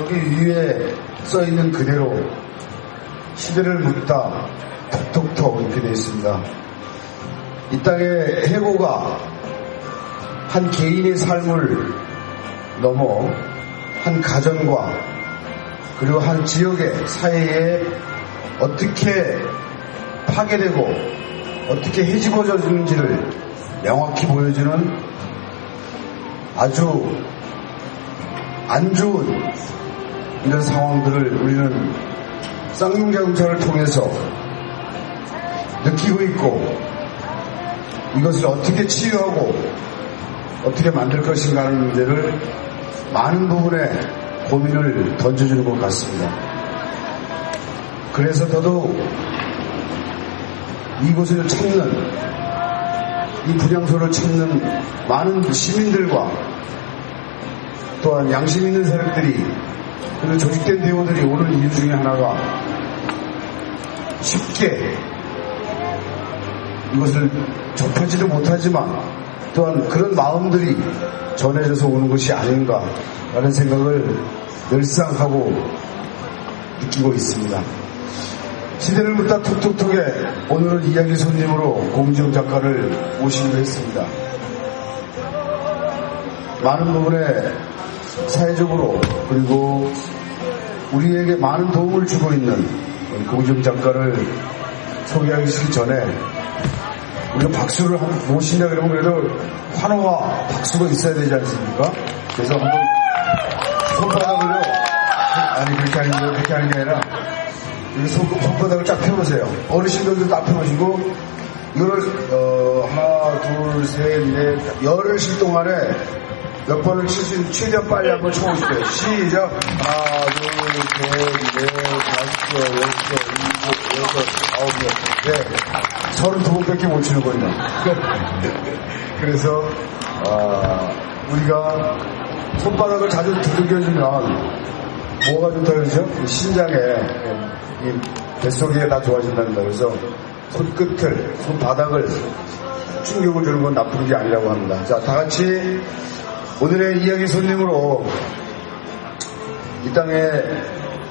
여기 위에 써있는 그대로 시대를 묻다 톡톡톡 이렇게 되어 있습니다. 이 땅의 해고가 한 개인의 삶을 넘어 한 가정과 그리고 한 지역의 사회에 어떻게 파괴되고 어떻게 헤집어졌는지를 명확히 보여주는 아주 안 좋은 이런 상황들을 우리는 쌍용자동차를 통해서 느끼고 있고, 이것을 어떻게 치유하고 어떻게 만들 것인가 하는 문제를 많은 부분에 고민을 던져주는 것 같습니다. 그래서 더더욱 이곳을 찾는, 이 분향소를 찾는 많은 시민들과 또한 양심 있는 세력들이, 그리고 조직된 대원들이 오는 이유 중에 하나가 쉽게 이것을 접하지도 못하지만 또한 그런 마음들이 전해져서 오는 것이 아닌가라는 생각을 늘상 하고 느끼고 있습니다. 시대를 묻다 톡톡톡에 오늘은 이야기 손님으로 공지영 작가를 모시기로 했습니다. 많은 부분에 사회적으로 그리고 우리에게 많은 도움을 주고 있는 공지영 작가를 소개하기 전에 우리가 박수를 모시냐 그러면 그래도 환호와 박수가 있어야 되지 않습니까? 그래서 한번 손바닥을요, 아니 그렇게 하는 게 아니라 손바닥을 쫙 펴보세요. 어르신들도 딱 펴보시고 이거를 하나 둘 셋 넷 열흘씩 동안에 몇 번을 칠 수 있는 최대한 빨리 한번 쳐보실게요. 시작. 하나 둘 셋 넷 다섯 여섯 일곱 여덟 32번밖에 못 치는 거예요. 그래서 우리가 손바닥을 자주 두들겨주면 뭐가 좋다 그러죠? 신장에 이 뱃속이 다 좋아진답니다. 그래서 손끝을, 손바닥을 충격을 주는 건 나쁜 게 아니라고 합니다. 자, 다 같이 오늘의 이야기 손님으로 이 땅에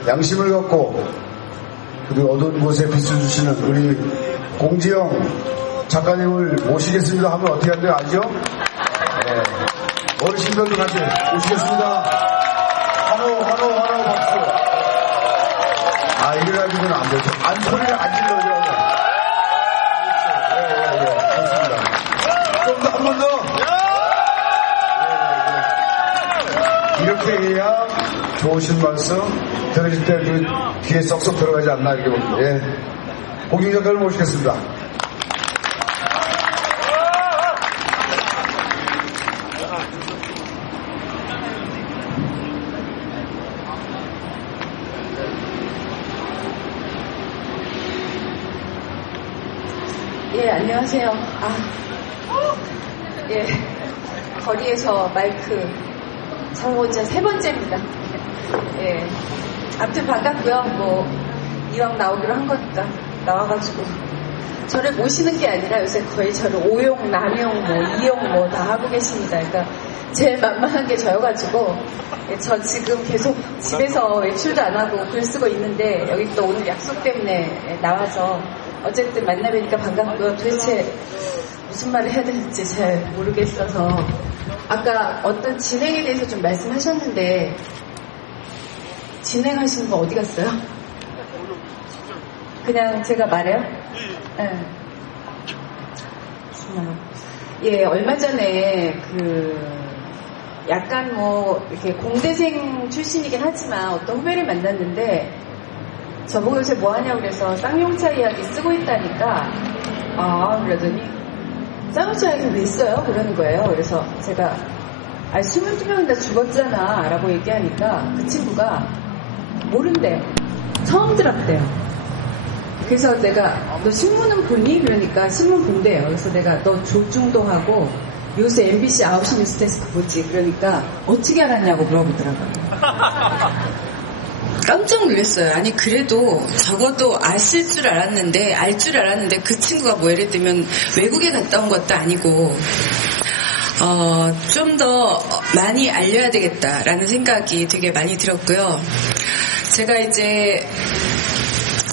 양심을 갖고 그리고 어두운 곳에 빛을 주시는 우리 공지영 작가님을 모시겠습니다 하면 어떻게 하는지 아시죠? 네. 어르신들도 같이 모시겠습니다. 환호 박수. 이래가지고는 안 되죠. 소리를 안 질러요. 좋습니다. 좀 더, 한 번 더. 이렇게 해야 좋으신 말씀 들으실 때 그 귀에 쏙쏙 들어가지 않나 이렇게 봅니다. 예. 공지영 작가를 모시겠습니다. 예, 안녕하세요. 예, 거리에서 마이크 사용한 지 3번째입니다. 예, 아무튼 반갑고요. 뭐 이왕 나오기로 한 거니까 나와가지고 저를 모시는 게 아니라 요새 거의 저를 오용, 남용, 뭐 이용 뭐 다 하고 계십니다. 그러니까 제일 만만한 게 저여가지고 예, 저 지금 계속 집에서 외출도 안 하고 글 쓰고 있는데 여기 또 오늘 약속 때문에 나와서 어쨌든 만나뵈니까 반갑고요. 도대체 무슨 말을 해야 되는지 잘 모르겠어서 아까 어떤 진행에 대해서 좀 말씀하셨는데 진행하시는 거 어디 갔어요? 그냥 제가 말해요? 네. 예, 얼마 전에 약간 뭐 이렇게 공대생 출신이긴 하지만 어떤 후배를 만났는데 저보고 요새 뭐 하냐고 그래서 쌍용차 이야기 쓰고 있다니까 그러더니 쌍용차 이야기 왜 써요? 그러는 거예요. 그래서 제가 22명이 다 죽었잖아 라고 얘기하니까 그 친구가 모른대요. 처음 들었대요. 그래서 내가 너 신문은 보니? 그러니까 신문 본대요. 그래서 내가 너 조중도 하고 요새 MBC 9시 뉴스 데스크 보지? 그러니까 어떻게 알았냐고 물어보더라고요. 깜짝 놀랐어요. 아니 그래도 적어도 알 줄 알았는데 그 친구가 뭐 예를 들면 외국에 갔다 온 것도 아니고 좀 더 많이 알려야 되겠다라는 생각이 되게 많이 들었고요. 제가 이제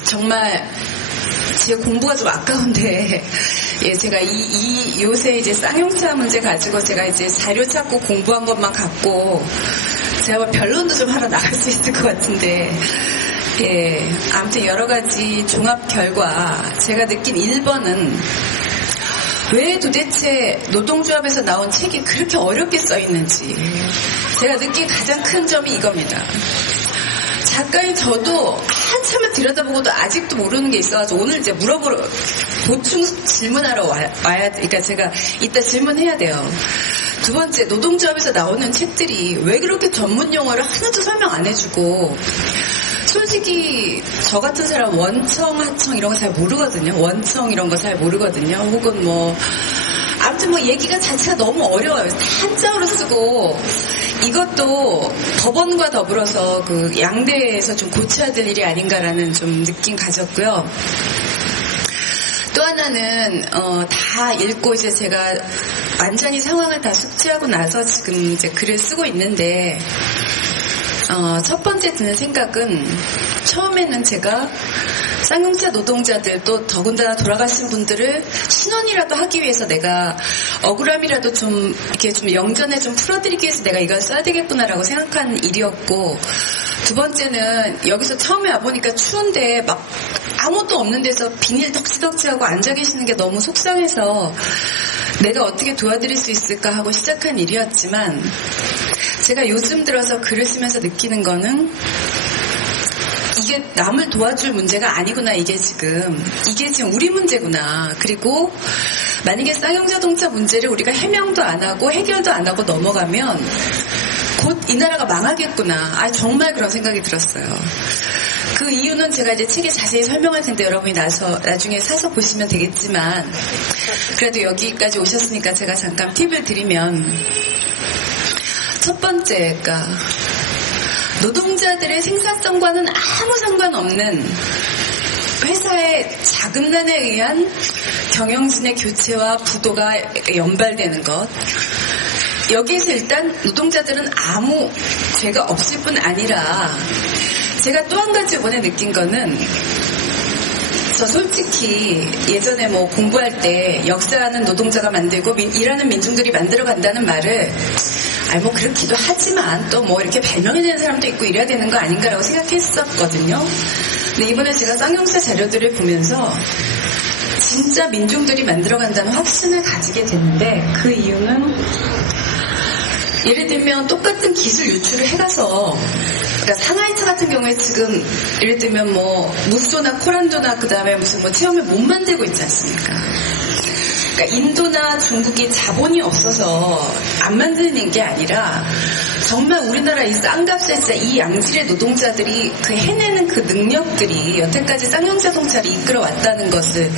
정말 제 공부가 좀 아까운데, 예, 제가 요새 이제 쌍용차 문제 가지고 제가 이제 자료 찾고 공부한 것만 갖고 제가 변론도 좀 하러 나갈 수 있을 것 같은데, 예, 아무튼 여러 가지 종합 결과 제가 느낀 1번은 왜 도대체 노동조합에서 나온 책이 그렇게 어렵게 써 있는지 제가 느낀 가장 큰 점이 이겁니다. 작가인 저도 한참을 들여다보고도 아직도 모르는 게 있어가지고 오늘 이제 보충 질문하러 와야, 그러니까 제가 이따 질문해야 돼요. 두 번째, 노동조합에서 나오는 책들이 왜 그렇게 전문 용어를 하나도 설명 안 해주고, 솔직히 저 같은 사람 원청, 하청 이런 거 잘 모르거든요. 원청 이런 거 잘 모르거든요. 혹은 뭐 아무튼 뭐 얘기가 자체가 너무 어려워요. 한자어로 쓰고 이것도 법원과 더불어서 그 양대에서 좀 고쳐야 될 일이 아닌가라는 좀 느낌 가졌고요. 또 하나는 다 읽고 이제 제가 완전히 상황을 다 숙지하고 나서 지금 이제 글을 쓰고 있는데 첫 번째 드는 생각은 처음에는 제가 쌍용차 노동자들 또 더군다나 돌아가신 분들을 신원이라도 하기 위해서 내가 억울함이라도 좀 이렇게 좀 영전에 좀 풀어드리기 위해서 내가 이걸 써야 되겠구나라고 생각한 일이었고, 두 번째는 여기서 처음에 와보니까 추운데 막 아무것도 없는 데서 비닐 덕지덕지하고 앉아 계시는 게 너무 속상해서 내가 어떻게 도와드릴 수 있을까 하고 시작한 일이었지만, 제가 요즘 들어서 글을 쓰면서 느끼는 거는 이게 남을 도와줄 문제가 아니구나. 이게 지금 우리 문제구나. 그리고 만약에 쌍용자동차 문제를 우리가 해명도 안 하고 해결도 안 하고 넘어가면 곧 이 나라가 망하겠구나. 정말 그런 생각이 들었어요. 그 이유는 제가 이제 책에 자세히 설명할 텐데 여러분이 나중에 사서 보시면 되겠지만, 그래도 여기까지 오셨으니까 제가 잠깐 팁을 드리면, 첫 번째가 노동자들의 생산성과는 아무 상관없는 회사의 자금난에 의한 경영진의 교체와 부도가 연발되는 것. 여기에서 일단 노동자들은 아무 죄가 없을 뿐 아니라, 제가 또 한 가지 이번에 느낀 거는, 저 솔직히 예전에 뭐 공부할 때 역사하는 노동자가 만들고 일하는 민중들이 만들어 간다는 말을 뭐 그렇기도 하지만 또 뭐 이렇게 발명해내는 사람도 있고 이래야 되는 거 아닌가라고 생각했었거든요. 근데 이번에 제가 쌍용차 자료들을 보면서 진짜 민중들이 만들어간다는 확신을 가지게 됐는데, 그 이유는 예를 들면 똑같은 기술 유출을 해가서, 그러니까 상하이차 같은 경우에 지금 예를 들면 뭐 무쏘나 코란도나 그 다음에 무슨 뭐 체험을 못 만들고 있지 않습니까? 그러니까 인도나 중국이 자본이 없어서 안 만드는 게 아니라 정말 우리나라 이 쌍값에 진짜 이 양질의 노동자들이 그 해내는 그 능력들이 여태까지 쌍용자동차를 이끌어왔다는 것을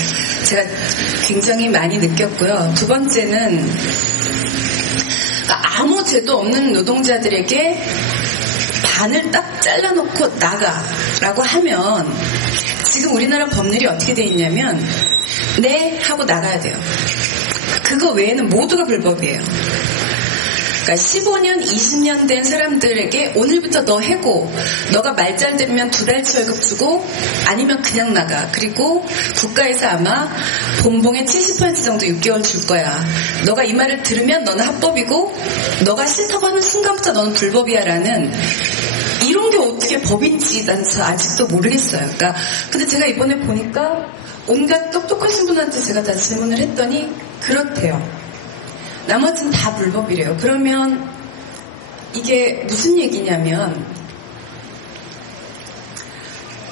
제가 굉장히 많이 느꼈고요. 두 번째는 아무 죄도 없는 노동자들에게 반을 딱 잘라놓고 나가라고 하면, 지금 우리나라 법률이 어떻게 돼 있냐면 네 하고 나가야 돼요. 그거 외에는 모두가 불법이에요. 그러니까 15년, 20년 된 사람들에게 오늘부터 너 해고, 너가 말 잘 들으면 2달치 월급 주고 아니면 그냥 나가. 그리고 국가에서 아마 본봉의 70% 정도 6개월 줄 거야. 너가 이 말을 들으면 너는 합법이고 너가 싫다고 하는 순간부터 너는 불법이야 라는, 이런 게 어떻게 법인지 난 아직도 모르겠어요. 그러니까 근데 제가 이번에 보니까 온갖 똑똑하신 분한테 제가 다 질문을 했더니 그렇대요. 나머지는 다 불법이래요. 그러면 이게 무슨 얘기냐면,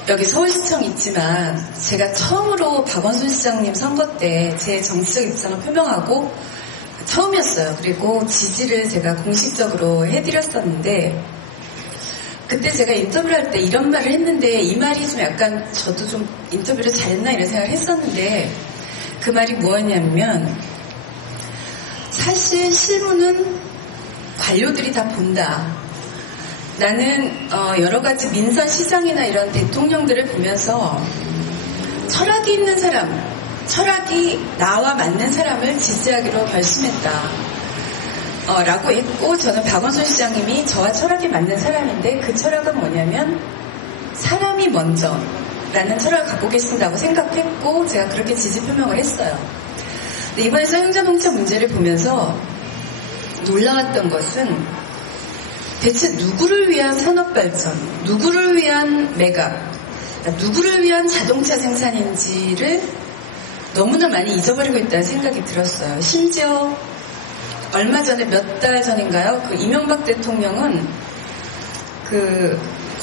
여기 서울시청 있지만 제가 처음으로 박원순 시장님 선거 때 제 정치적 입장을 표명하고 처음이었어요. 그리고 지지를 제가 공식적으로 해드렸었는데, 그때 제가 인터뷰를 할 때 이런 말을 했는데, 이 말이 좀 약간 저도 좀 인터뷰를 잘했나 이런 생각을 했었는데, 그 말이 뭐였냐면, 사실 실무는 관료들이 다 본다. 나는 여러 가지 민선 시장이나 이런 대통령들을 보면서 철학이 있는 사람, 철학이 나와 맞는 사람을 지지하기로 결심했다. 라고 했고, 저는 박원순 시장님이 저와 철학이 맞는 사람인데, 그 철학은 뭐냐면 사람이 먼저 라는 철학을 갖고 계신다고 생각했고, 제가 그렇게 지지 표명을 했어요. 근데 이번에 쌍용자동차 문제를 보면서 놀라웠던 것은 대체 누구를 위한 산업발전, 누구를 위한 매각, 누구를 위한 자동차 생산인지를 너무나 많이 잊어버리고 있다는 생각이 들었어요. 심지어 얼마 전에 몇 달 전인가요? 그 이명박 대통령은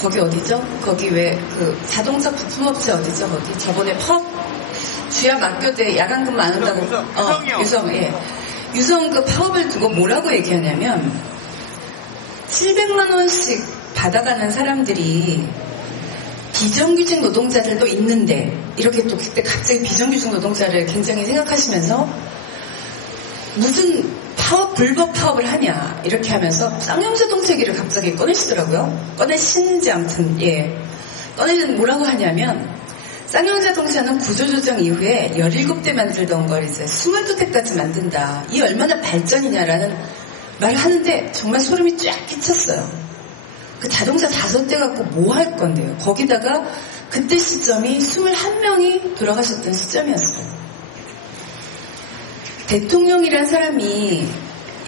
거기 어디죠? 거기 왜 자동차 부품업체 어디죠? 거기 저번에 주야 막교대 야간 근무 안 한다고 유성 그 파업을 두고 뭐라고 얘기하냐면 700만 원씩 받아가는 사람들이 비정규직 노동자들도 있는데, 이렇게 또 그때 갑자기 비정규직 노동자를 굉장히 생각하시면서 무슨 불법 파업을 하냐 이렇게 하면서 쌍용자동차 얘기를 갑자기 꺼내시더라고요. 꺼내시는지 아무튼 꺼내는 뭐라고 하냐면, 쌍용자동차는 구조조정 이후에 17대 만들던 걸 이제 22대까지 만든다. 이 얼마나 발전이냐라는 말을 하는데 정말 소름이 쫙 끼쳤어요. 그 자동차 5대 갖고 뭐 할 건데요. 거기다가 그때 시점이 21명이 돌아가셨던 시점이었어요. 대통령이란 사람이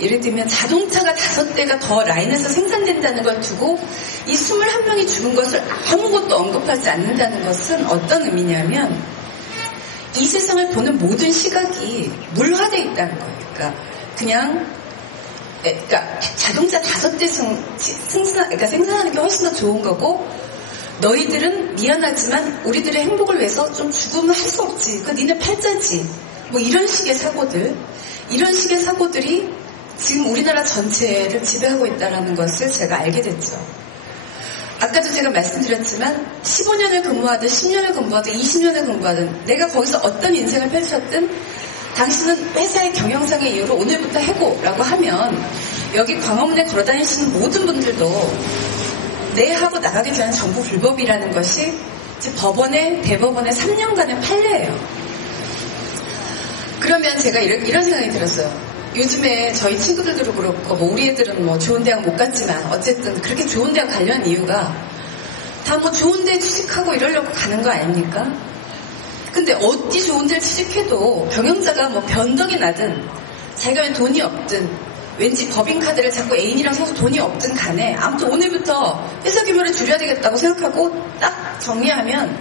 예를 들면 자동차가 5대가 더 라인에서 생산된다는 걸 두고 이 21명이 죽은 것을 아무것도 언급하지 않는다는 것은 어떤 의미냐면, 이 세상을 보는 모든 시각이 물화되어 있다는 거예요. 그러니까 자동차 5대 생산하는 게 훨씬 더 좋은 거고, 너희들은 미안하지만 우리들의 행복을 위해서 좀 죽으면 할 수 없지. 니네 팔자지. 뭐 이런 식의 사고들이 지금 우리나라 전체를 지배하고 있다는 것을 제가 알게 됐죠. 아까도 제가 말씀드렸지만 15년을 근무하든 10년을 근무하든 20년을 근무하든 내가 거기서 어떤 인생을 펼쳤든 당신은 회사의 경영상의 이유로 오늘부터 해고라고 하면, 여기 광화문에 걸어다니시는 모든 분들도 네 하고 나가기 전에 전부 불법이라는 것이 대법원의 3년간의 판례예요. 그러면 제가 이런 생각이 들었어요. 요즘에 저희 친구들도 그렇고 우리 애들은 좋은 대학 못 갔지만 어쨌든 그렇게 좋은 대학 가려는 이유가 다 좋은 데 취직하고 이러려고 가는 거 아닙니까? 근데 어디 좋은 데를 취직해도 경영자가 변덕이 나든 자기가 왜 돈이 없든 왠지 법인카드를 자꾸 애인이랑 사서 돈이 없든 간에 아무튼 오늘부터 회사 규모를 줄여야 되겠다고 생각하고 딱 정리하면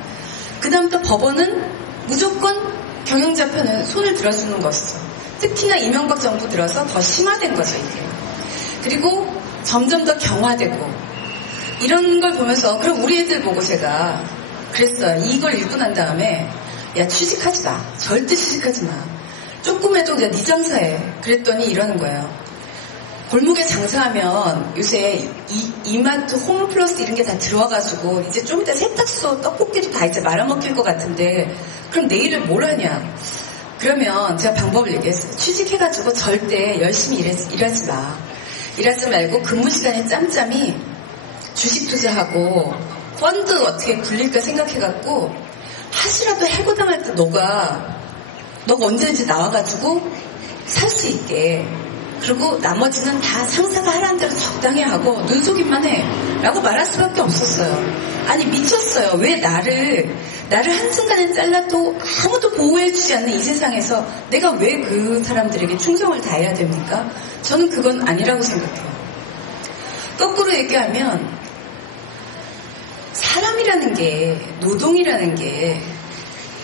그다음부터 법원은 무조건 경영자 편에 손을 들어주는 것이죠. 특히나 이명박 정부 들어서 더 심화된 거죠, 이게. 그리고 점점 더 경화되고 이런 걸 보면서 그럼 우리 애들 보고 제가 그랬어요. 이걸 읽고 난 다음에 야, 취직하지 마. 절대 취직하지 마. 조금 해도 네 장사해. 그랬더니 이러는 거예요. 골목에 장사하면 요새 이마트, 홈플러스 이런 게 다 들어와가지고 이제 좀 이따 세탁소, 떡볶이도 다 이제 말아먹힐 것 같은데 그럼 내일은 뭘 하냐. 그러면 제가 방법을 얘기했어요. 취직해가지고 절대 열심히 일하지 마. 일하지 말고 근무 시간에 짬짬이 주식 투자하고 펀드 어떻게 굴릴까 생각해갖고 하시라도 해고당할 때 너가 언제든지 나와가지고 살 수 있게. 그리고 나머지는 다 상사가 하라는 대로 적당히 하고 눈속임만 해. 라고 말할 수밖에 없었어요. 아니 미쳤어요. 왜 나를 한순간에 잘라도 아무도 보호해주지 않는 이 세상에서 내가 왜 그 사람들에게 충성을 다해야 됩니까? 저는 그건 아니라고 생각해요. 거꾸로 얘기하면 사람이라는 게, 노동이라는 게,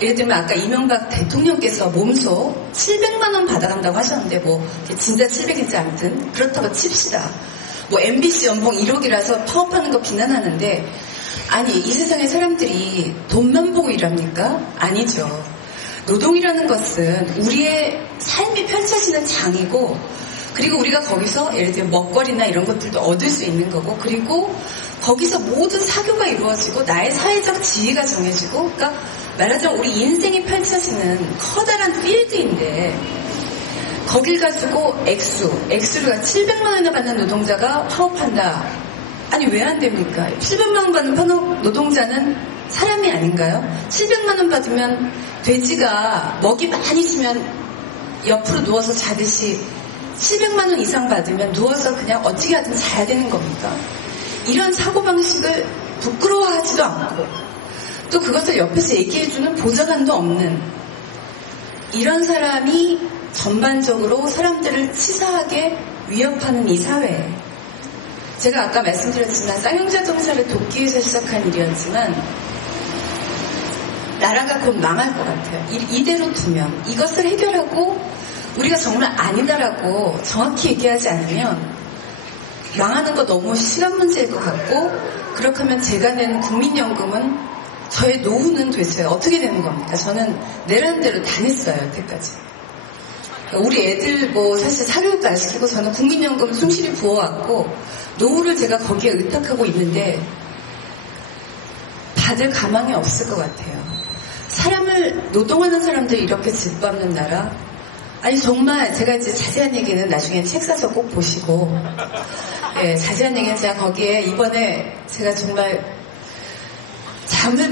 예를 들면 아까 이명박 대통령께서 몸소 700만 원 받아간다고 하셨는데 진짜 700인지 아무튼 그렇다고 칩시다. MBC 연봉 1억이라서 파업하는 거 비난하는데 아니 이 세상의 사람들이 돈만 보고 일합니까? 아니죠. 노동이라는 것은 우리의 삶이 펼쳐지는 장이고, 그리고 우리가 거기서 예를 들면 먹거리나 이런 것들도 얻을 수 있는 거고, 그리고 거기서 모든 사교가 이루어지고 나의 사회적 지위가 정해지고, 그러니까 말하자면 우리 인생이 펼쳐지는 커다란 필드인데 거길 가지고 액수가 700만 원이나 받는 노동자가 파업한다. 아니 왜 안 됩니까? 700만 원 받는 노동자는 사람이 아닌가요? 700만 원 받으면 돼지가 먹이 많이 주면 옆으로 누워서 자듯이 700만 원 이상 받으면 누워서 그냥 어떻게 하든 자야 되는 겁니까? 이런 사고방식을 부끄러워하지도 않고 또 그것을 옆에서 얘기해주는 보좌관도 없는 이런 사람이 전반적으로 사람들을 치사하게 위협하는 이 사회에 제가 아까 말씀드렸지만 쌍용자동차를 돕기 위해서 시작한 일이었지만 나라가 곧 망할 것 같아요. 이대로 두면 이것을 해결하고 우리가 정말 아니다라고 정확히 얘기하지 않으면 망하는 거 너무 시간 문제일 것 같고 그렇게 하면 제가 내는 국민연금은 저의 노후는 도대체 어떻게 되는 겁니까? 저는 내라는 대로 다 냈어요, 여태까지. 우리 애들 뭐 사실 사교육도 안 시키고 저는 국민연금 충실히 부어왔고 노후를 제가 거기에 의탁하고 있는데 받을 가망이 없을 것 같아요. 사람을 노동하는 사람들이 이렇게 짓밟는 나라 아니 정말 제가 이제 자세한 얘기는 나중에 책 사서 꼭 보시고 예, 자세한 얘기는 제가 거기에 이번에 제가 정말 잠을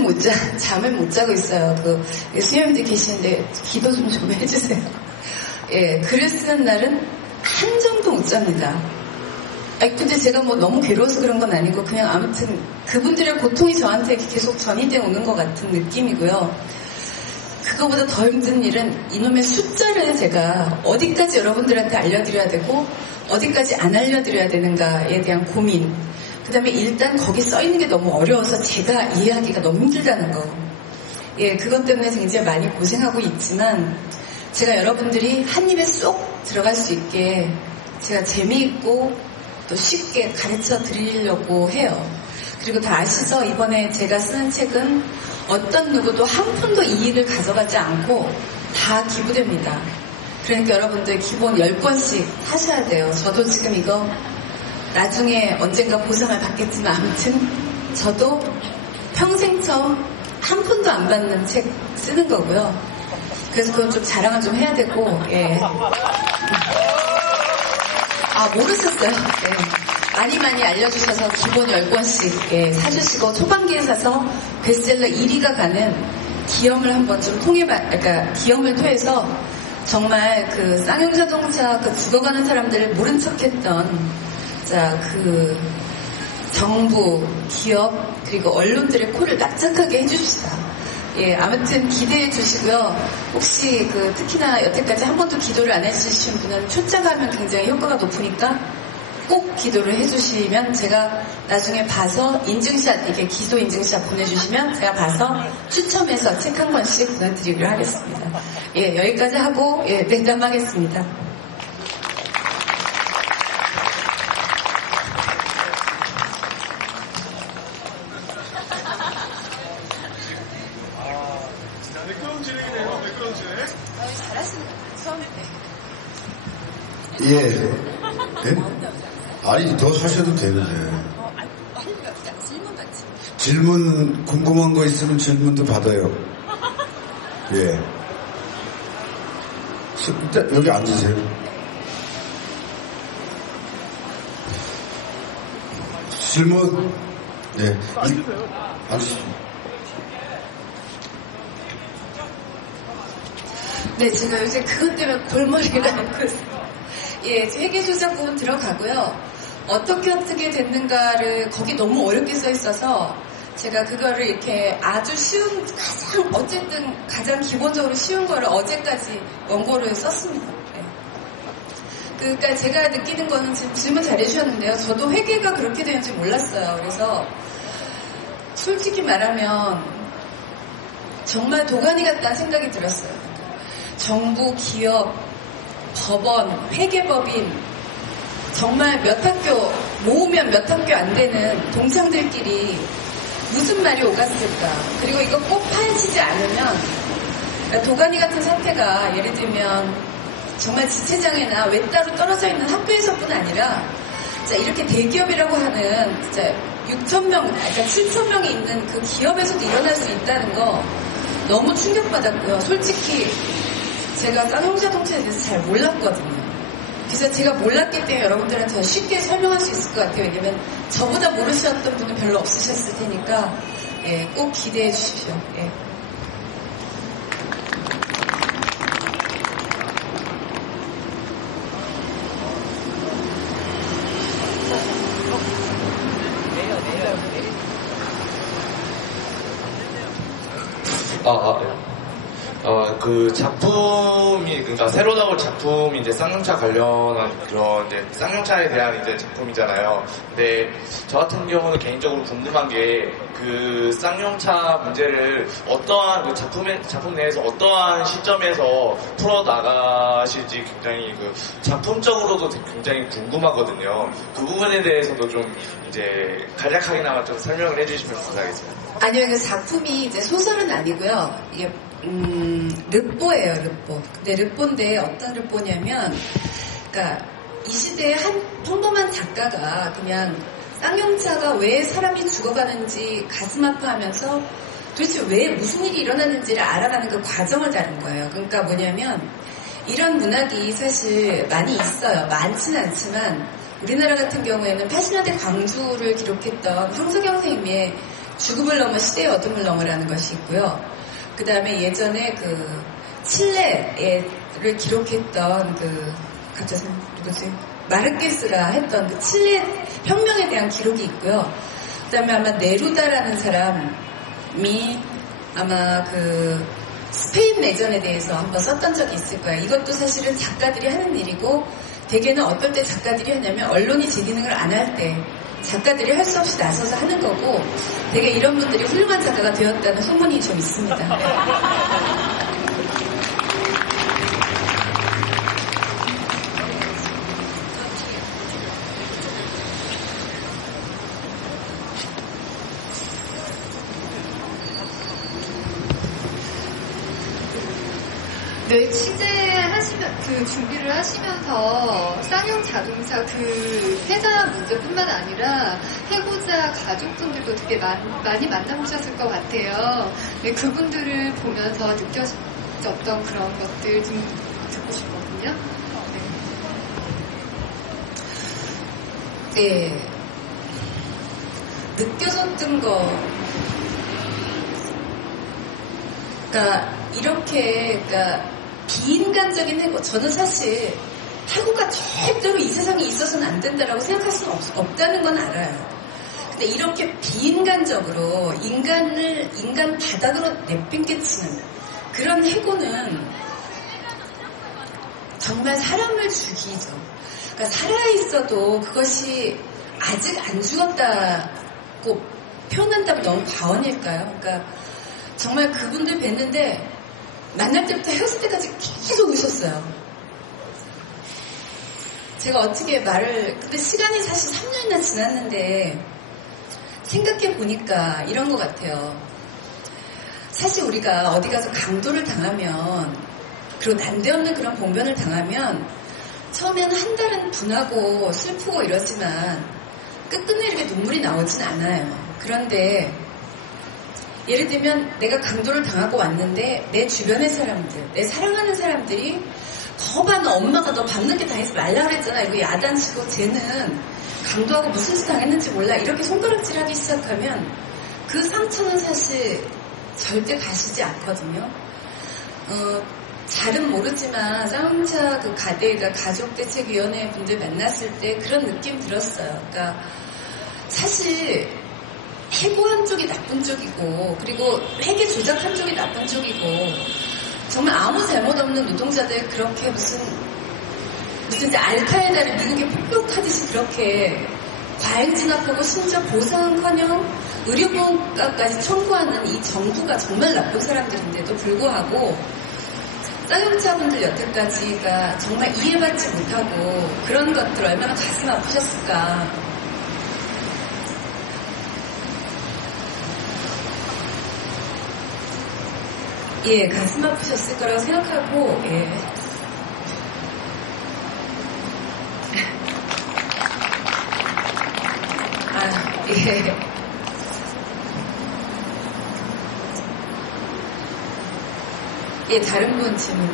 못 자고 있어요. 그 수녀님들 계시는데 기도 좀 해주세요. 예, 글을 쓰는 날은 한 정도 못 잡니다. 아니, 근데 제가 뭐 너무 괴로워서 그런 건 아니고 그냥 아무튼 그분들의 고통이 저한테 계속 전이돼 오는 것 같은 느낌이고요. 그거보다 더 힘든 일은 이놈의 숫자를 제가 어디까지 여러분들한테 알려드려야 되고 어디까지 안 알려드려야 되는가에 대한 고민. 그 다음에 일단 거기 써있는 게 너무 어려워서 제가 이해하기가 너무 힘들다는 거. 예, 그것 때문에 굉장히 많이 고생하고 있지만 제가 여러분들이 한 입에 쏙 들어갈 수 있게 제가 재미있고 또 쉽게 가르쳐 드리려고 해요. 그리고 다 아시죠? 이번에 제가 쓰는 책은 어떤 누구도 한 푼도 이익을 가져가지 않고 다 기부됩니다. 그러니까 여러분들 기본 10권씩 하셔야 돼요. 저도 지금 이거 나중에 언젠가 보상을 받겠지만 아무튼 저도 평생 처음 한 푼도 안 받는 책 쓰는 거고요. 그래서 그건 좀 자랑을 좀 해야 되고 예. 아 모르셨어요? 예. 많이 알려주셔서 기본 10권씩 예, 사주시고 초반기에 사서 베스트셀러 1위가 가는 기염을 한번 좀 그러니까 기염을 통해서 정말 그 쌍용자동차 그 죽어가는 사람들을 모른 척했던 자 그 정부, 기업 그리고 언론들의 코를 납작하게 해주시다. 예, 아무튼 기대해 주시고요. 혹시 그 특히나 여태까지 한 번도 기도를 안 해주신 분은 초짜가 하면 굉장히 효과가 높으니까 꼭 기도를 해주시면 제가 나중에 봐서 인증샷 이렇게 기도 인증샷 보내주시면 제가 봐서 추첨해서 책 한 권씩 보내드리기로 하겠습니다. 예, 여기까지 하고 예, 냉담하겠습니다. 매끄러운 진행이네요. 매끄러운 진행. 잘하시는 처음에. 예. 예? 아니, 더 하셔도 되는데. 질문 받지. 질문, 궁금한 거 있으면 질문도 받아요. 예. 일단 여기 앉으세요. 질문, 예. 앉으세요. 네, 제가 요새 그것 때문에 골머리를 앓고 있어요. 예, 회계조작 부분 들어가고요. 어떻게 됐는가를 거기 너무 어렵게 써 있어서 제가 그거를 이렇게 아주 쉬운, 가장 기본적으로 쉬운 거를 어제까지 원고를 썼습니다. 네. 그러니까 제가 느끼는 거는 지금 질문 잘 해주셨는데요. 저도 회계가 그렇게 되는지 몰랐어요. 그래서 솔직히 말하면 정말 도가니 같다는 생각이 들었어요. 정부, 기업, 법원, 회계법인 정말 몇 학교 모으면 몇 학교 안 되는 동창들끼리 무슨 말이 오갔을까. 그리고 이거 꼭 파헤치지 않으면 도가니 같은 사태가 예를 들면 정말 지체장애나 외따로 떨어져 있는 학교에서뿐 아니라 이렇게 대기업이라고 하는 진짜 6,000명, 7,000명이 있는 그 기업에서도 일어날 수 있다는 거 너무 충격받았고요. 솔직히 제가 쌍용자동차에 대해서 잘 몰랐거든요. 그래서 제가 몰랐기 때문에 여러분들한테 쉽게 설명할 수 있을 것 같아요. 왜냐면 저보다 모르셨던 분은 별로 없으셨을 테니까 예, 꼭 기대해 주십시오. 예. 그 작품이, 그러니까 새로 나올 작품이 이제 쌍용차 관련한 그런 이제 쌍용차에 대한 이제 작품이잖아요. 근데 저 같은 경우는 개인적으로 궁금한 게 그 쌍용차 문제를 어떠한 그 작품 내에서 어떠한 시점에서 풀어 나가실지 굉장히 그 작품적으로도 굉장히 궁금하거든요. 그 부분에 대해서도 좀 이제 간략하게나마 좀 설명을 해주시면 감사하겠습니다. 아니요, 그 작품이 이제 소설은 아니고요. 이게 르뽀예요, 르뽀. 근데 르뽀인데 어떤 르뽀냐면, 그러니까 이 시대에 한 평범한 작가가 그냥 쌍용차가 왜 사람이 죽어가는지 가슴 아파하면서 도대체 왜 무슨 일이 일어나는지를 알아가는 그 과정을 다룬 거예요. 그러니까 뭐냐면 이런 문학이 사실 많이 있어요. 많지는 않지만 우리나라 같은 경우에는 80년대 광주를 기록했던 황석영 선생님의 죽음을 넘어 시대의 어둠을 넘어라는 것이 있고요. 그 다음에 예전에 그 칠레를 기록했던 그 갑자기 누구지? 마르케스가 했던 그 칠레 혁명에 대한 기록이 있고요. 그 다음에 아마 네루다라는 사람이 아마 그 스페인 내전에 대해서 한번 썼던 적이 있을 거예요. 이것도 사실은 작가들이 하는 일이고 대개는 어떨 때 작가들이 하냐면 언론이 제 기능을 안 할 때 작가들이 할 수 없이 나서서 하는 거고 되게 이런 분들이 훌륭한 작가가 되었다는 소문이 좀 있습니다. 네, 취재하시면, 그 준비를 하시면서 쌍용 자동차 그 회사 문제뿐만 아니라 해고자 가족분들도 되게 많이 만나보셨을 것 같아요. 네, 그분들을 보면서 느껴졌던 그런 것들 좀 듣고 싶거든요. 네. 느껴졌던 거. 그러니까 이렇게, 그러니까 비인간적인 해고, 저는 사실 해고가 절대로 이 세상에 있어서는 안 된다라고 생각할 수는 없다는 건 알아요. 근데 이렇게 비인간적으로 인간 바닥으로 내팽개치는 그런 해고는 정말 사람을 죽이죠. 그러니까 살아있어도 그것이 아직 안 죽었다고 표현한다면 너무 과언일까요? 그러니까 정말 그분들 뵀는데 만날 때부터 헤어질 때까지 계속 우셨어요. 제가 어떻게 근데 시간이 사실 3년이나 지났는데 생각해 보니까 이런 것 같아요. 사실 우리가 어디 가서 강도를 당하면 그리고 난데없는 그런 봉변을 당하면 처음에는 한 달은 분하고 슬프고 이러지만 끝끝내 이렇게 눈물이 나오진 않아요. 그런데 예를 들면 내가 강도를 당하고 왔는데 내 주변의 사람들, 내 사랑하는 사람들이 거봐 너 엄마가 너 밤늦게 당하지 말라 그랬잖아. 이거 야단치고 쟤는 강도하고 무슨 짓 당했는지 몰라. 이렇게 손가락질하기 시작하면 그 상처는 사실 절대 가시지 않거든요. 잘은 모르지만 쌍용차 그 가대가 가족대책위원회 분들 만났을 때 그런 느낌 들었어요. 그러니까 사실 해고한 쪽이 나쁜 쪽이고 그리고 회계 조작한 쪽이 나쁜 쪽이고 정말 아무 잘못 없는 노동자들 그렇게 무슨 이제 알카에다를 미국에 폭격하듯이 그렇게 과잉 진압하고 심지어 보상은커녕 의료보험까지 청구하는 이 정부가 정말 나쁜 사람들인데도 불구하고 쌍용차분들 여태까지가 정말 이해받지 못하고 그런 것들 얼마나 가슴 아프셨을까. 예, 가슴 아프셨을 거라고 생각하고, 예. 아, 예. 예, 다른 분 질문.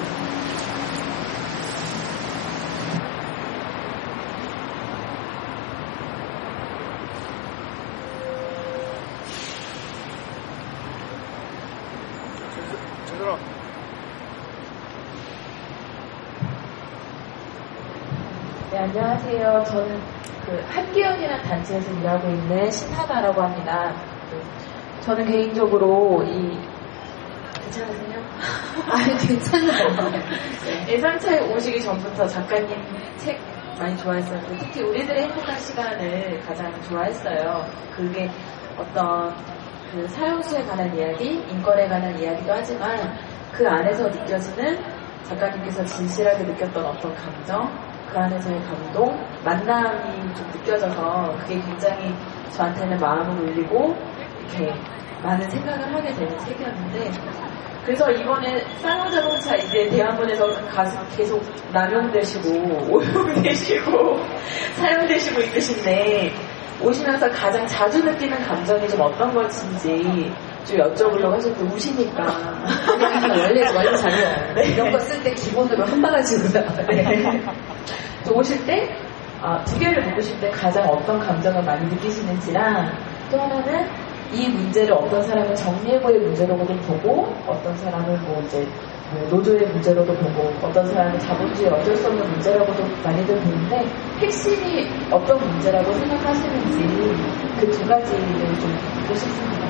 네, 안녕하세요. 저는 그 함께연이라는 단체에서 일하고 있는 신하나라고 합니다. 저는 개인적으로 이 괜찮으세요? 아, 괜찮아요. 예상차에 오시기 전부터 작가님 책 많이 좋아했어요. 특히 우리들의 행복한 시간을 가장 좋아했어요. 그게 어떤 그 사형수에 관한 이야기, 인권에 관한 이야기도 하지만 그 안에서 느껴지는 작가님께서 진실하게 느꼈던 어떤 감정, 그 안에서의 감동, 만남이 좀 느껴져서 그게 굉장히 저한테는 마음을 울리고 이렇게 많은 생각을 하게 되는 책이었는데, 그래서 이번에 쌍용자동차 이제 대학원에서 계속 남용되시고 오용되시고 사용되시고 있으신데, 오시면서 가장 자주 느끼는 감정이 좀 어떤 것인지 좀 여쭤보려고 하셨는데, 우시니까. 원래 잘해요. 네. 이런 거 쓸 때 기본으로 한 바가지고요. 네. 또 오실 때 두 개를 묻으실 때 가장 어떤 감정을 많이 느끼시는지랑, 또 하나는 이 문제를 어떤 사람은 정리해고의 문제로도 보고, 어떤 사람은 뭐 이제 노조의 문제로도 보고, 어떤 사람은 자본주의 어쩔 수 없는 문제라고도 많이들 보는데, 핵심이 어떤 문제라고 생각하시는지 그 두 가지를 좀 듣고 싶습니다.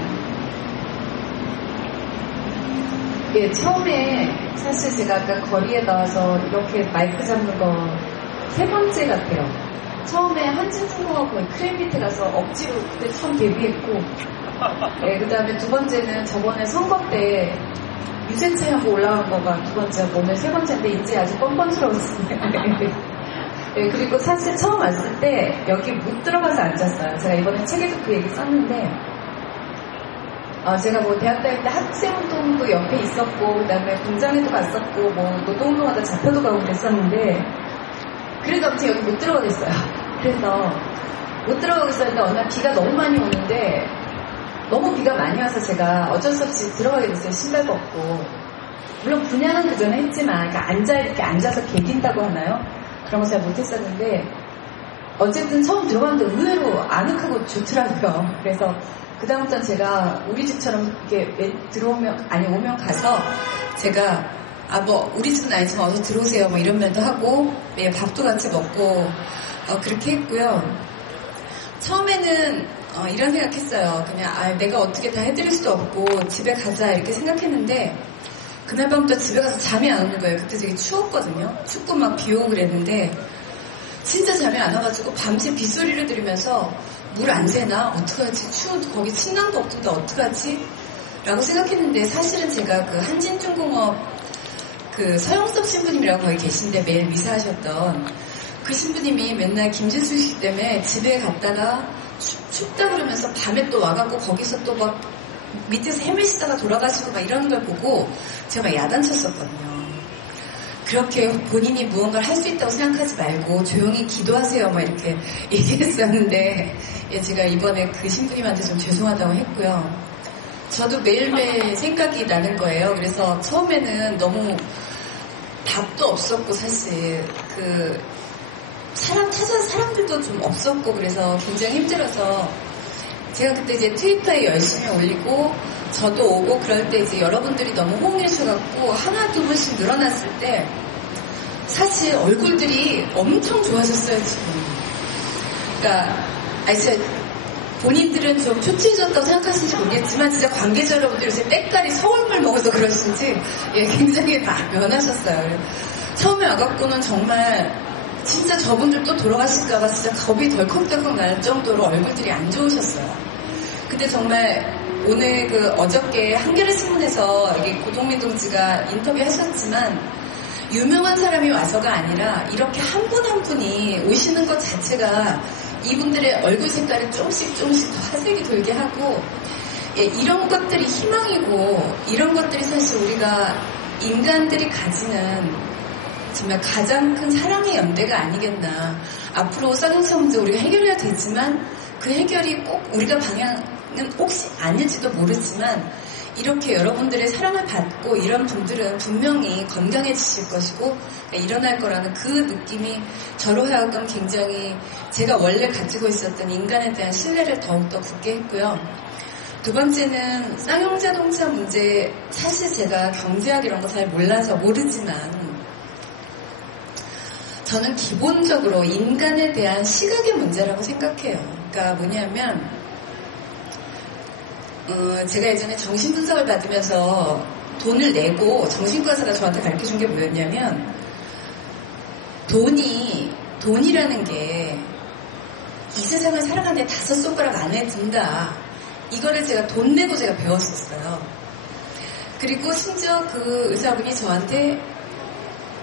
예, 처음에 사실 제가 아까 거리에 나와서 이렇게 마이크 잡는 거 세 번째 같아요. 처음에 한진중공업 거의 크레인 밑에 가서 억지로 그때 처음 데뷔했고, 예, 그 다음에 두 번째는 저번에 선거 때 유세차하고 올라간 거가 두 번째, 오늘 세 번째인데 이제 아주 뻔뻔스러웠어요. 예, 그리고 사실 처음 왔을 때 여기 못 들어가서 앉았어요. 제가 이번에 책에도 그 얘기 썼는데, 제가 뭐 대학 다닐 때 학생운동도 옆에 있었고, 그 다음에 공장에도 갔었고, 뭐 노동운동하다 잡혀도 가고 그랬었는데, 그래도 아무튼 여기 못 들어가겠어요. 그래서 못 들어가겠었는데 어느 날 비가 너무 많이 오는데, 너무 비가 많이 와서 제가 어쩔 수 없이 들어가게 됐어요. 신발 벗고. 물론 분양은 그 전에 했지만, 그러니까 이렇게 앉아서 개긴다고 하나요? 그런 거 잘 못했었는데, 어쨌든 처음 들어갔는데 의외로 아늑하고 좋더라고요. 그래서 그다음부터는 제가 우리 집처럼 이렇게 오면 가서 제가 뭐 우리 집은 아니지만 어서 들어오세요 뭐 이런 말도 하고, 예, 밥도 같이 먹고 그렇게 했고요. 처음에는 이런 생각했어요. 그냥 내가 어떻게 다 해드릴 수도 없고 집에 가자 이렇게 생각했는데, 그날 밤부터 집에 가서 잠이 안 오는 거예요. 그때 되게 추웠거든요. 춥고 막 비 오고 그랬는데 진짜 잠이 안 와가지고 밤새 빗소리를 들으면서 물 안 새나? 어떡하지? 추워, 거기 침낭도 없던데 어떡하지? 라고 생각했는데, 사실은 제가 그 한진중공업 그 서영섭 신부님이라고 거기 계신데 매일 미사하셨던 그 신부님이 맨날 김진수 씨 때문에 집에 갔다가 춥다 그러면서 밤에 또 와갖고 거기서 또 막 밑에서 헤매시다가 돌아가시고 막 이러는 걸 보고 제가 막 야단쳤었거든요. 그렇게 본인이 무언가를 할 수 있다고 생각하지 말고 조용히 기도하세요 막 이렇게 얘기했었는데, 예, 제가 이번에 그 신부님한테 좀 죄송하다고 했고요. 저도 매일매일 생각이 나는 거예요. 그래서 처음에는 너무 답도 없었고, 사실 그 찾아서 사람들도 좀 없었고, 그래서 굉장히 힘들어서 제가 그때 이제 트위터에 열심히 올리고 저도 오고 그럴 때 이제 여러분들이 너무 호응해 주셔갖고 하나 두 분씩 늘어났을 때 사실 얼굴들이 엄청 좋아졌어요, 지금. 그러니까 진짜 본인들은 좀 초췌해졌다고 생각하시는지 모르겠지만 진짜 관계자 여러분들 요새 때깔이 서울물 먹어서 그러신지, 예, 굉장히 다 변하셨어요. 처음에 와갖고는 정말 진짜 저분들 또 돌아가실까봐 진짜 겁이 덜컥덜컥 날 정도로 얼굴들이 안 좋으셨어요. 근데 정말 오늘 어저께 한겨레 신문에서 이게 고동민 동지가 인터뷰 하셨지만, 유명한 사람이 와서가 아니라 이렇게 한 분 한 분이 오시는 것 자체가 이분들의 얼굴 색깔이 조금씩 더 화색이 돌게 하고, 예, 이런 것들이 희망이고, 이런 것들이 사실 우리가 인간들이 가지는 정말 가장 큰 사랑의 연대가 아니겠나. 앞으로 쌍용차 문제 우리가 해결해야 되지만 그 해결이 꼭 우리가 방향은 혹시 아닐지도 모르지만, 이렇게 여러분들의 사랑을 받고 이런 분들은 분명히 건강해지실 것이고 일어날 거라는 그 느낌이 저로 하여금 굉장히 제가 원래 가지고 있었던 인간에 대한 신뢰를 더욱더 굳게 했고요. 두 번째는 쌍용자동차 문제, 사실 제가 경제학 이런 거 잘 모르지만 저는 기본적으로 인간에 대한 시각의 문제라고 생각해요. 그러니까 뭐냐면 제가 예전에 정신분석을 받으면서 돈을 내고 정신과 의사가 저한테 가르쳐준 게 뭐였냐면 돈이라는 게 이 세상을 살아가는데 5손가락 안에 든다. 이거를 제가 돈 내고 제가 배웠었어요. 그리고 심지어 그 의사분이 저한테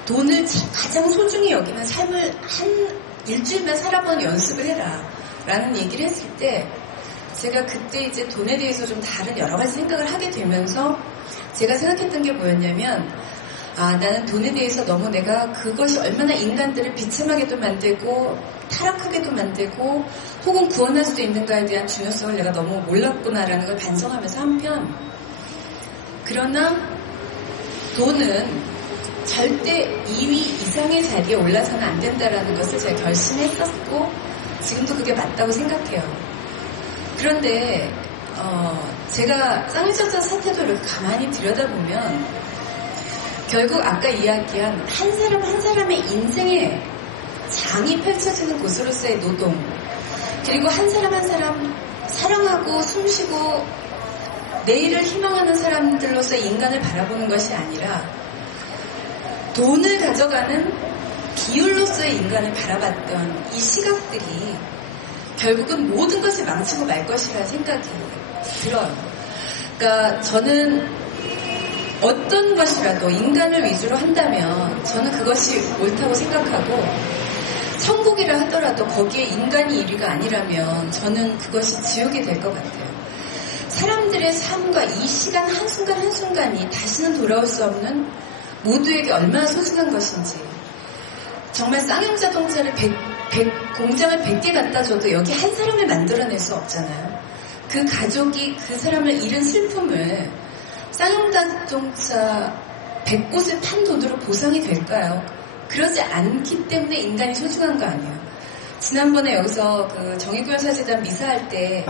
돈을 가장 소중히 여기는 삶을 한 일주일만 살아보는 연습을 해라 라는 얘기를 했을 때 제가 그때 이제 돈에 대해서 좀 다른 여러 가지 생각을 하게 되면서 제가 생각했던 게 뭐였냐면 나는 돈에 대해서 너무 내가 그것이 얼마나 인간들을 비참하게도 만들고 타락하게도 만들고 혹은 구원할 수도 있는가에 대한 중요성을 내가 너무 몰랐구나라는 걸 반성하면서 한편 그러나 돈은 절대 2위 이상의 자리에 올라서는 안 된다라는 것을 제가 결심했었고 지금도 그게 맞다고 생각해요. 그런데 제가 쌍용차장 사태도 이렇게 가만히 들여다보면 결국 아까 이야기한 한 사람 한 사람의 인생에 장이 펼쳐지는 곳으로서의 노동 그리고 한 사람 한 사람 사랑하고 숨쉬고 내일을 희망하는 사람들로서 인간을 바라보는 것이 아니라 돈을 가져가는 비율로서의 인간을 바라봤던 이 시각들이 결국은 모든 것을 망치고 말 것이라 생각이 들어요. 그러니까 저는 어떤 것이라도 인간을 위주로 한다면 저는 그것이 옳다고 생각하고 천국이라 하더라도 거기에 인간이 1위가 아니라면 저는 그것이 지옥이 될 것 같아요. 사람들의 삶과 이 시간 한순간 한순간이 다시는 돌아올 수 없는 모두에게 얼마나 소중한 것인지 정말 쌍용자동차를 공장을 100개 갖다 줘도 여기 한 사람을 만들어낼 수 없잖아요. 그 가족이 그 사람을 잃은 슬픔을 쌍용자동차 100곳을 판 돈으로 보상이 될까요? 그러지 않기 때문에 인간이 소중한 거 아니에요. 지난번에 여기서 그 정의구현사재단 미사할 때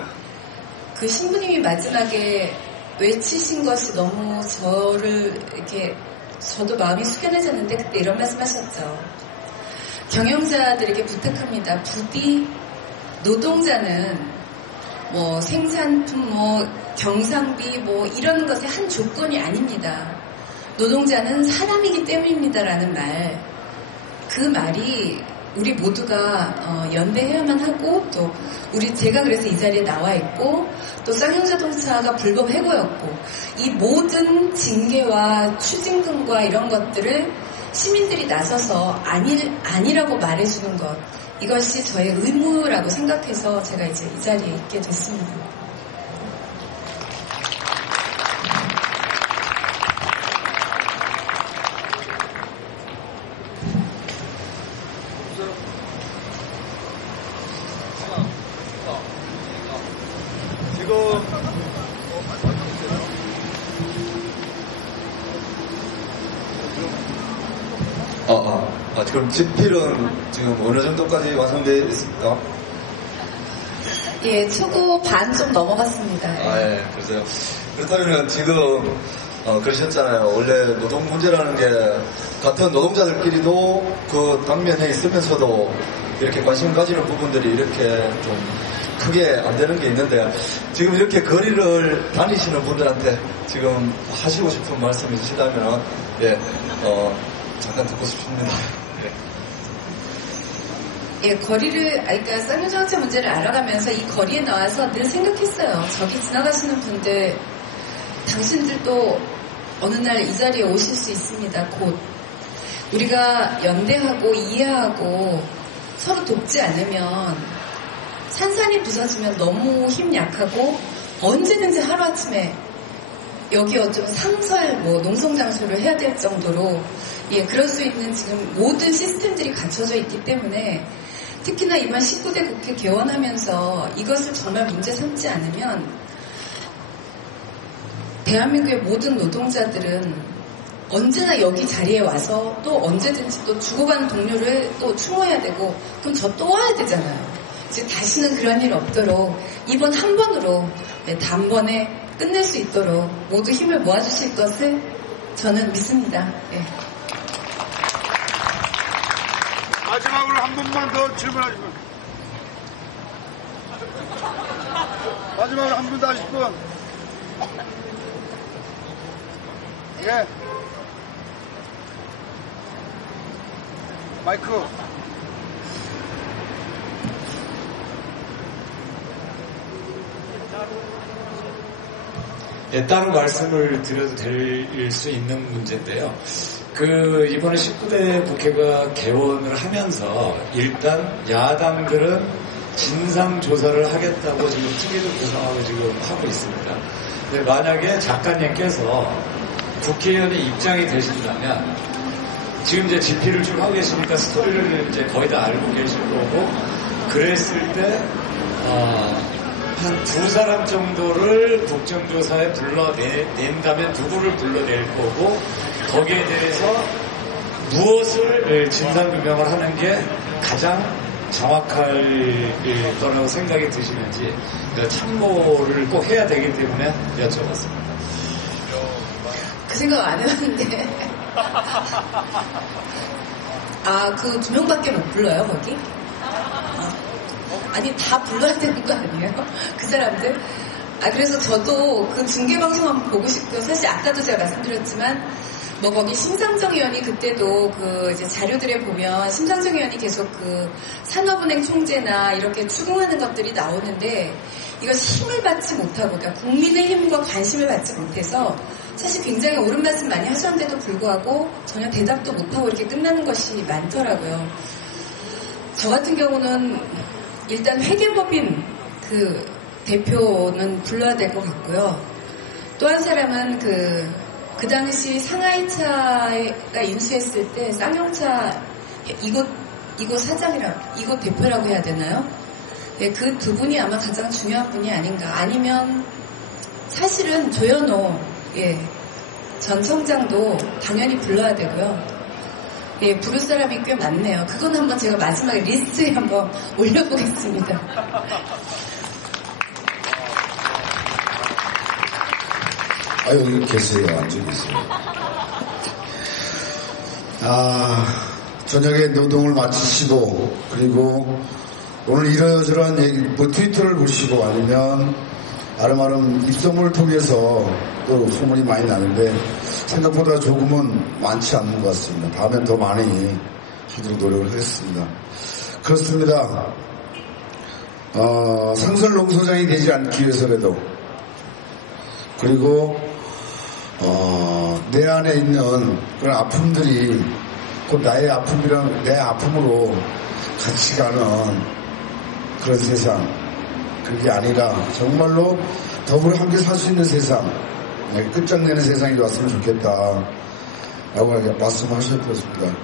그 신부님이 마지막에 외치신 것이 너무 저를 이렇게 저도 마음이 숙연해졌는데 그때 이런 말씀하셨죠. 경영자들에게 부탁합니다. 부디 노동자는 뭐 생산품, 뭐 경상비, 뭐 이런 것의 한 조건이 아닙니다. 노동자는 사람이기 때문입니다라는 말. 그 말이 우리 모두가 연대해야만 하고 또 제가 그래서 이 자리에 나와 있고 또 쌍용자동차가 불법 해고였고 이 모든 징계와 추징금과 이런 것들을 시민들이 나서서 아니라고 말해주는 것 이것이 저의 의무라고 생각해서 제가 이제 이 자리에 있게 됐습니다. 그럼 집필은 지금 어느 정도까지 완성되어 있습니까? 예, 초고 반 좀 넘어갔습니다. 예, 그래서요. 그렇다면 지금 그러셨잖아요. 원래 노동 문제라는 게 같은 노동자들끼리도 그 당면에 있으면서도 이렇게 관심 가지는 부분들이 이렇게 좀 크게 안 되는 게 있는데 지금 이렇게 거리를 다니시는 분들한테 지금 하시고 싶은 말씀 있으시다면 잠깐 듣고 싶습니다. 예, 그러니까 쌍용자동차 문제를 알아가면서 이 거리에 나와서 늘 생각했어요. 저기 지나가시는 분들, 당신들도 어느 날 이 자리에 오실 수 있습니다. 곧. 우리가 연대하고 이해하고 서로 돕지 않으면 산산이 부서지면 너무 힘 약하고 언제든지 하루아침에 여기 어쩌면 상설, 농성장소를 해야 될 정도로 그럴 수 있는 지금 모든 시스템들이 갖춰져 있기 때문에 특히나 이번 19대 국회 개원하면서 이것을 정말 문제 삼지 않으면 대한민국의 모든 노동자들은 언제나 여기 자리에 와서 또 언제든지 또 죽어가는 동료를 또 추모해야 되고 그럼 저 또 와야 되잖아요. 이제 다시는 그런 일 없도록 이번 한 번으로 단번에 끝낼 수 있도록 모두 힘을 모아주실 것을 저는 믿습니다. 마지막으로 한 분만 더 질문하시면. 마지막으로 한 분 더 하실 분. 예. 마이크. 예, 따로 말씀을 드려도 될 수 있는 문제인데요. 이번에 19대 국회가 개원을 하면서 일단 야당들은 진상조사를 하겠다고 지금 특위도 구성하고 지금 하고 있습니다. 근데 만약에 작가님께서 국회의원의 입장이 되신다면 지금 이제 집필을 좀 하고 계시니까 스토리를 이제 거의 다 알고 계실 거고 그랬을 때 한 두 사람 정도를 국정조사에 불러낸다면 누구를 불러낼 거고 거기에 대해서 무엇을 진상규명을 하는 게 가장 정확할 거라고 생각이 드시는지 참고를 꼭 해야 되기 때문에 여쭤봤습니다. 그 생각 안 해봤는데. 그 두 명밖에 못 불러요, 거기? 아니, 다 불러야 되는 거 아니에요? 그 사람들? 그래서 저도 그 중계방송 한번 보고 싶고요. 사실 아까도 제가 말씀드렸지만, 거기 심상정 의원이 그때도 이제 자료들에 보면 심상정 의원이 계속 산업은행 총재나 이렇게 추궁하는 것들이 나오는데, 이거 힘을 받지 못하고, 그러니까 국민의 힘과 관심을 받지 못해서 사실 굉장히 옳은 말씀 많이 하셨는데도 불구하고 전혀 대답도 못하고 이렇게 끝나는 것이 많더라고요. 저 같은 경우는 일단 회계법인 대표는 불러야 될 것 같고요. 또 한 사람은 그 당시 상하이차가 인수했을 때 쌍용차 이곳 대표라고 해야 되나요? 네, 그 두 분이 아마 가장 중요한 분이 아닌가. 아니면 사실은 조현호 전 청장도 당연히 불러야 되고요. 부를 사람이 꽤 많네요. 그건 한번 제가 마지막에 리스트에 한번 올려보겠습니다. 여기 계세요. 앉아 계세요. 저녁에 노동을 마치시고, 그리고 오늘 이러저러한 얘기, 트위터를 보시고 아니면 아름아름 입소문을 통해서 또 소문이 많이 나는데 생각보다 조금은 많지 않는 것 같습니다. 다음엔 더 많이 하도록 노력을 하겠습니다. 그렇습니다. 상설 농소장이 되지 않기 위해서라도, 그리고 내 안에 있는 그런 아픔들이 곧 나의 아픔이랑 내 아픔으로 같이 가는 그런 세상, 그게 아니라 정말로 더불어 함께 살 수 있는 세상, 끝장내는 세상이 왔으면 좋겠다 라고 말씀하셨습니다.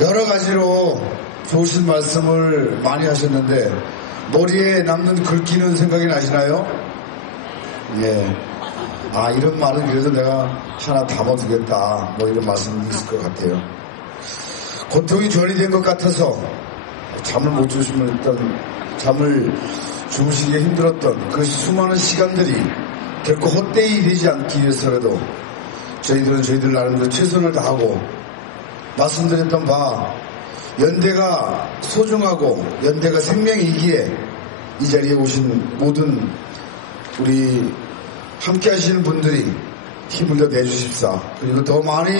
여러 가지로 좋으신 말씀을 많이 하셨는데 머리에 남는 글귀는 생각이 나시나요? 예. 이런 말은 그래도 내가 하나 담아두겠다, 이런 말씀이 있을 것 같아요. 고통이 전이 된 것 같아서 잠을 못 주시면 일단 잠을 주무시기에 힘들었던 그 수많은 시간들이 결코 헛되이 되지 않기 위해서라도 저희들은 저희들 나름대로 최선을 다하고 말씀드렸던 바 연대가 소중하고 연대가 생명이기에 이 자리에 오신 모든 우리 함께 하시는 분들이 힘을 더 내주십사, 그리고 더 많이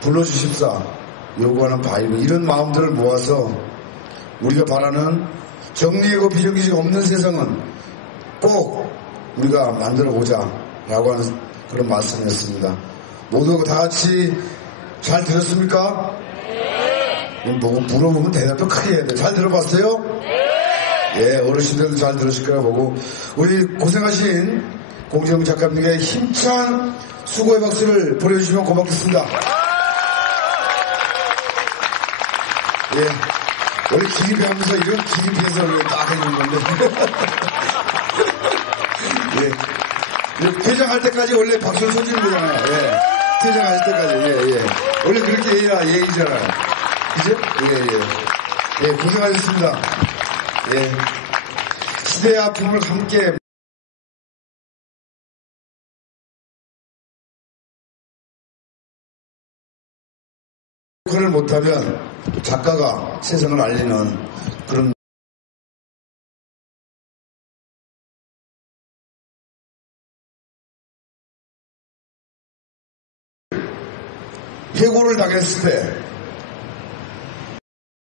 불러주십사 요구하는 바이고, 이런 마음들을 모아서 우리가 바라는 정리하고 비정규직 없는 세상은 꼭 우리가 만들어보자 라고 하는 그런 말씀이었습니다. 모두 다 같이 잘 들었습니까? 네. 물어보면 대답도 크게 해야 돼. 잘 들어봤어요? 네. 어르신들도 잘 들으실 거라 보고, 우리 고생하신 공지영 작가님께 힘찬 수고의 박수를 보내주시면 고맙겠습니다. 예. 원래 기립하면서 이런 기립해서 딱 해주는 건데. 예. 퇴장할 때까지 원래 박수를 쳐주는 거잖아요. 예. 퇴장할 때까지. 예. 원래 그렇게 해야 예의잖아요. 그죠? 예. 고생하셨습니다. 예. 시대의 아픔을 함께 역할을 못하면 작가가 세상을 알리는 그런 해고를 당했을 때